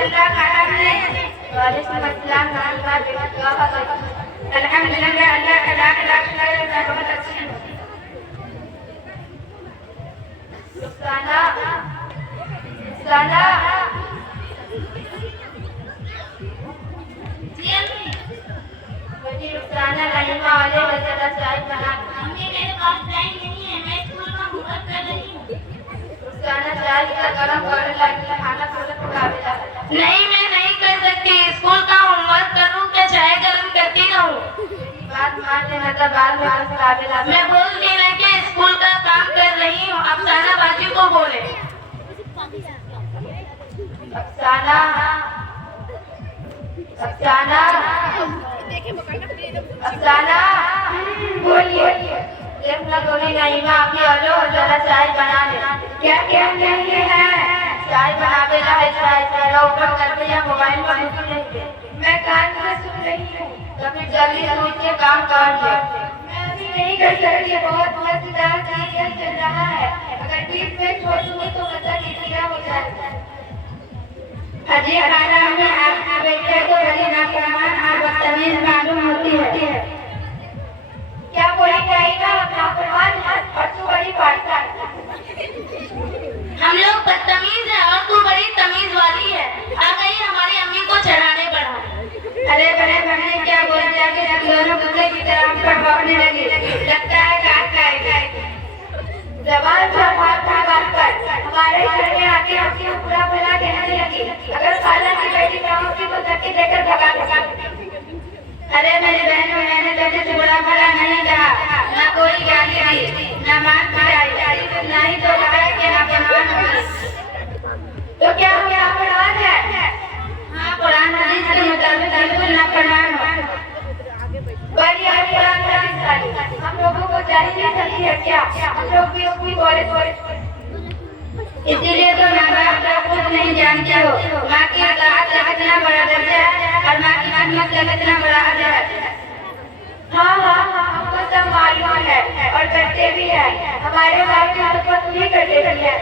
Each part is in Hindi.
वालेकुम अस्सलाम अल्हम्दुलिल्लाह अल्लाह बहुत अच्छी रुखसाना रुखसाना मुझे रुखसाना रहीमा वाले वजह चाय बना मेरे पास टाइम नहीं है मैं स्कूल का होमवर्क कर रही हूँ रुखसाना चाय का गरम करने लगी खाना थोड़ा पकावेला नहीं मैं नहीं कर सकती स्कूल का होमवर्क करूँ क्या चाय गरम करती रहूँ बात मान लेना था बाद में पकावेला मैं बोल दी ना कि स्कूल का काम कर रही हूँ अफसाना बाजी को बोले अफसाना अफसाना अफसाना बोलिए देखना दोनों नहीं मैं आपकी हेलो जरा चाय बना ले क्या क्या चाहिए है चाय बनावेला है चाय चाय ऊपर करके या मोबाइल पर सुन रही मैं कान से सुन रही हूँ कभी जल्दी सोच के काम कर ले मैं अभी नहीं कर सकती बहुत मजेदार चीज चल रहा है अगर बीच में छोड़ूंगी तो पता नहीं क्या हो जाएगा अजी खाना में आप बैठे तो बड़ी नाफरमान और बदतमीज मालूम होती है क्या बोली जाएगा नाफरमान और तू बड़ी पार्टा हम लोग बदतमीज हैं और तू बड़ी तमीज वाली है आ गई हमारी अम्मी को चढ़ाने बढ़ा अरे बड़े बहने क्या बोल दिया कि दोनों कुत्ते की तरह पर भौंकने लगी लगता है जवान बात कर हमारे घर में आके आपकी पूरा फैला कहने लगी अगर खाला की बेटी ना होती तो धक्के देकर भगा देगा अरे मेरी बहनों मैंने बेटे से बुरा भला नहीं कहा ना कोई गाली दी ना मार पिटाई ना ही तो कहा कि ना प्रमाण होगी तो क्या हो गया प्रमाण है हाँ कुरान हदीस के मुताबिक बिल्कुल ना प्रमाण हो बड़ी कुरान हदीस हम लोगों को चाहिए सही है क्या हम लोग भी उसकी बोले इसीलिए तो माँ बाप का खुद नहीं जानते हो माँ की अताअत का कितना बड़ा दर्जा है और माँ की खिदमत का कितना बड़ा अजर है हाँ हमको सब मालूम है और करते भी हैं हमारे बाप की खिदमत नहीं करते भी है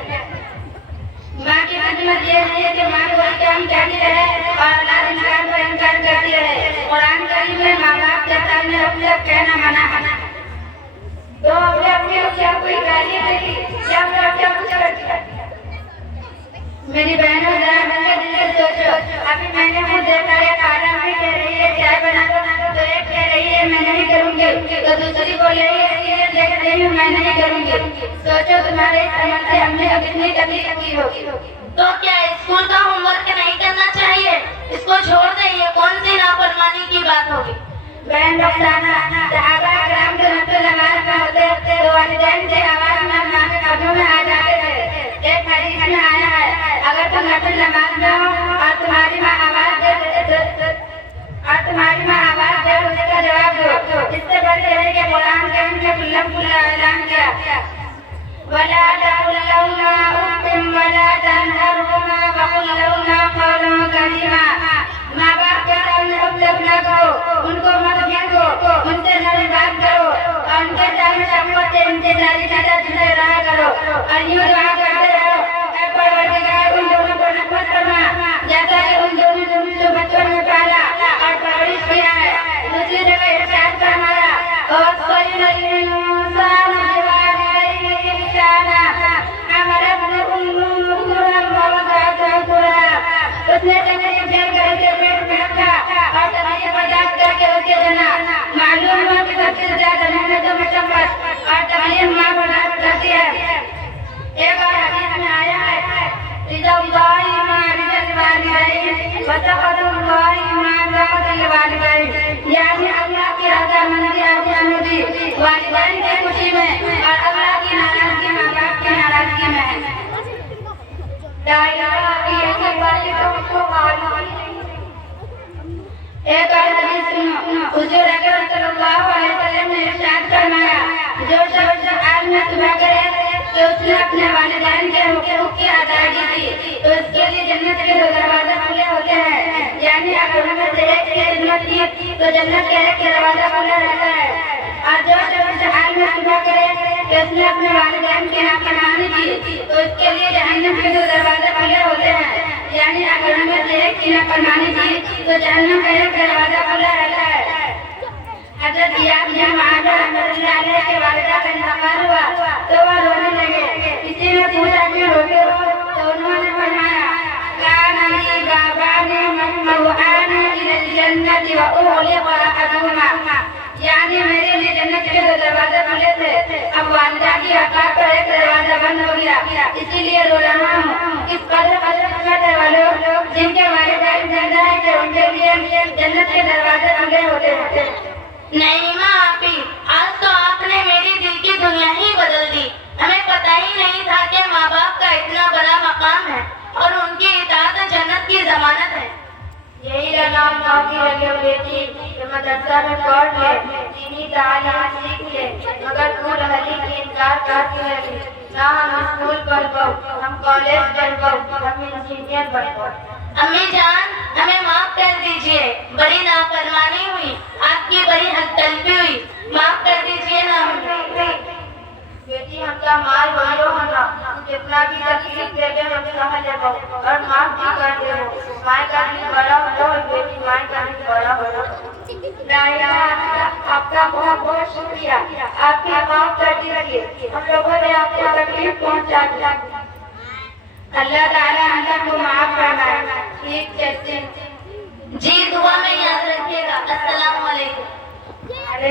माँ की खिदमत ये नहीं है कि माँ कोई काम करती रहे और अल्लाह इंसान को इनकार करती रहे कुरान करीम में माँ बाप के सामने अपने कहना मना तो हमने अपने क्या कोई गाली देगी या हमने क्या कुछ कर दिया मेरी बहनों जरा दिल से सोचो अभी मैंने मुझे देखा है खाना नहीं कह रही है चाय बना दो तो एक कह रही है मैं नहीं करूँगी तो दूसरी बोल रही है देख रही हूँ मैं नहीं करूँगी सोचो तुम्हारे समझ से हमने कितनी तकलीफ की होगी तो क्या स्कूल का होमवर्क नहीं करना चाहिए इसको छोड़ देंगे कौन सी नाफरमानी की बात होगी बहन रफ्ताना सहाबा कराम के नफल नमाज में होते तो वालिदैन से आवाज में माँ के कदमों में आ जाते थे एक हदीस में आया है अगर तुम नफल नमाज में हो और तुम्हारी माँ आवाज दे उसका जवाब दो इससे बढ़ के है कि कुरान करीम ने खुल्ला ऐलान किया वला तक़ुल्लहुमा उफ़्फ़िन वला तनहरहुमा वक़ुल लहुमा क़ौलन करीमा माँ बाप के सामने उपलब्ध न करो उनको मत गिरो उनसे नरम बात करो और उनके सामने शफ़क़त से उनसे नारीदादा जुड़े रहा करो और यूँ दुआ करते रहो ऐ परवरदिगार उन दोनों को नफ़रत फरमा जैसा कि उन दोनों ने मुझे बचपन में पाला और परवरिश किया है दूसरी जगह इरशाद फरमाया और कोई नहीं इंसान हमारा उसने तकलीफ देकर के पेट में रखा और तकलीफ बर्दाश्त करके उसके जना मालूम हुआ कि सबसे ज्यादा मेहनत और मशक्कत और तकलीफ माँ बर्दाश्त करती है एक और हदीस में आया है रिज़क़ुल्लाहि माँ रिज़क़िल वालिदैन व सख़तुल्लाहि माँ सख़तिल वालिदैन यानी अल्लाह की रज़ामंदी आज़ादी वालिदैन की खुशी में और अल्लाह की नाराजगी माँ बाप की नाराजगी में है एक और हदीस सुनो हुजूर अकरम सल्लल्लाहु अलैहि वसल्लम ने इरशाद फरमाया जो शख्स आज में सुबह करे कि उसने अपने वालिदैन के हुकूक की अदायगी की तो उसके लिए जन्नत के दो दरवाजे खुले होते हैं यानी अगर उनमें से एक की खिदमत की तो जन्नत के एक दरवाजा खुला रहता है और जो शख्स आज में सुबह करे कि उसने अपने वालिदैन की नाफरमानी की तो उसके लिए जहन्नम के दो दरवाजे खुले होते हैं यानी अगर उनमें से एक किसी ने फरमानी की तो जहन्नम का एक दरवाजा खुला रहता है। हजरत इयास बिन माजा रहमतुल्लाह अलैह के वालिदा का इंतकाल हुआ तो वह रोने लगे। किसी ने पूछा क्यों रोते हो, तो उन्होंने फरमाया कानी बाबाने ममनुआना इलल जन्नति व उग़लिक़ अहदुहुमा, यानी मेरे लिए जन्नत के दो दरवाजे खुले थे, अब वालिदा की औकात पर एक दरवाजा बंद हो गया, इसीलिए रो रहा हूँ। इस कदर वालों जिनके वालिदा जिंदा है कि उनके लिए जन्नत के दरवाजे खुले होते हैं। नहीं माँ आपी, आज तो आपने मेरी दिल की दुनिया ही बदल दी। हमें पता ही नहीं था कि माँ बाप का इतना बड़ा मकाम है और उनकी इताअत जन्नत की जमानत है। यही लगा माँ की लगे बेटी कि मदरसा में पढ़ ले, दीनी तालीम सीख ले, मगर तू रहली की इनकार करती रही। ना हम स्कूल पढ़ पाओ, हम कॉलेज पढ़ पाओ, हम इंजीनियर बन पाओ। अम्मी जान, हमें माफ कर दीजिए, बड़ी नाफरमानी हुई, आपकी बड़ी हस्तलफी हुई, माफ कर दीजिए ना हमें। बेटी हमका मार बोलो हमरा, जितना भी तकलीफ देवे हम सह लेबो और माफ भी कर देबो। माय का दिल बड़ा हो और बेटी माय का दिल बड़ा हो। नाया आपका बहुत बहुत शुक्रिया, आपकी माफ कर दीजिए, हम लोगों ने आपको तकलीफ पहुंचा दिया। अल्लाह ताला हम सबको माफ फरमाए। ठीक है जी, दुआ में याद रखिएगा। अस्सलाम वालेकुम।